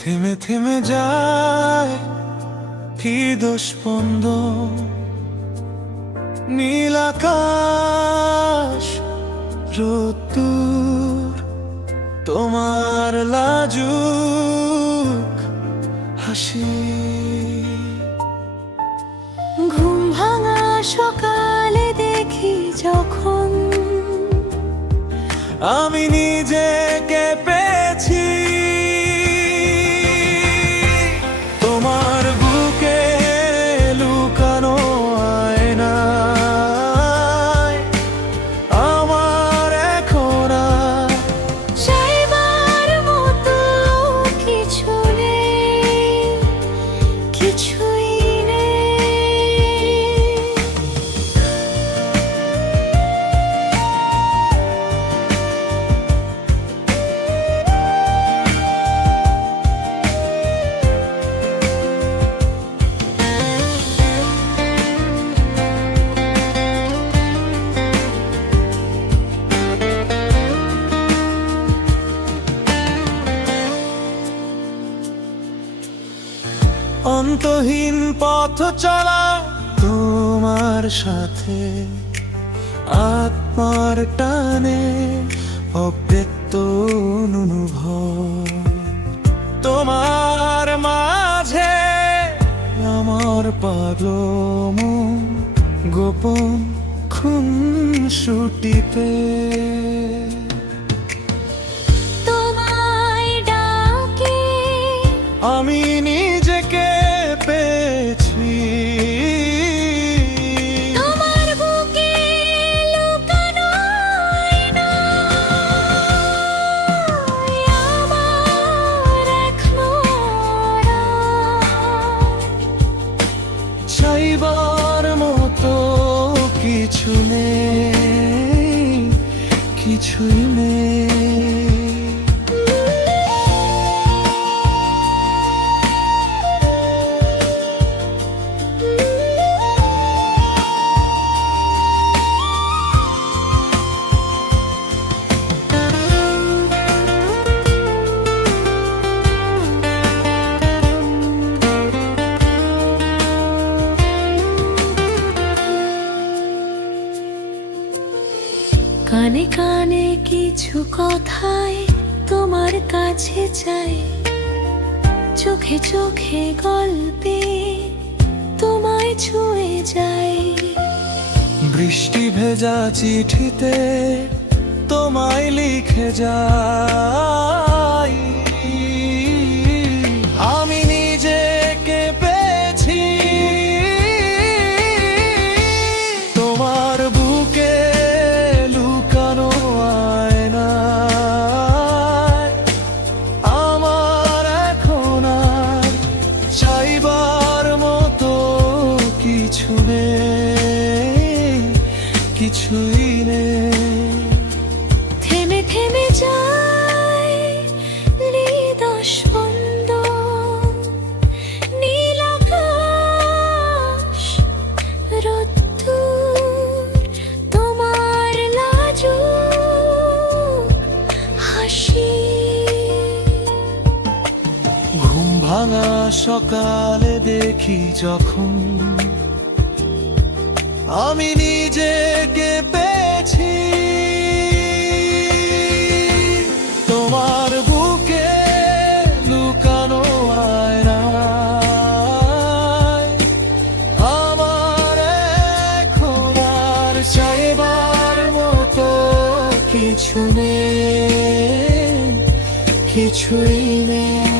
থেমে থেমে যায় হৃদস্পন্দন, নীল আকাশ, রোদ্দুর, তোমার লাজুক হাসি। ঘুম ভাঙা সকালে দেখি যখন আমি নিজেকে পেয়েছি তোমার বুকে লুকানো আয়নায়। আমার এখন আর চাইবার মতো কিছু নেই, কিছুই নেই। অন্তহীন পথ চলা তোমার সাথে, আত্মার টানে অব্যক্ত অনুভব। তোমার মাঝে আমার পাগল মন গোপন খুনসুটিতে। তোমায় ডাকে আমি নিজেকে পেয়েছি তোমার বুকে লুকানো আয়নায়। আমার এখনো চাইবার মতো কিছু নেই, কিছুই নেই। কানে কানে কিছু কথাই তোমার কাছে চাই, চোখে চোখে গল্পে তোমায় ছুঁয়ে যাই। বৃষ্টি ভেজা চিঠিতে তোমায় লিখে যাই। আমি নিজেকে পেয়েছি তোমার বুকে লুকানো আয়নায়। আমার এখন আর চাইবার মতো কিছু নেই, কিছুই নেই। থেমে থেমে যায় হৃদস্পন্দন, নীল আকাশ, রোদ্দুর, তোমার লাজুক হাসি। ঘুম ভাঙা সকালে দেখি যখন আমি নিজেকে পেয়েছি তোমার বুকে লুকানো আয়নায়। আমার এখন আর চাইবার মতো কিছু নেই, কিছুই নেই।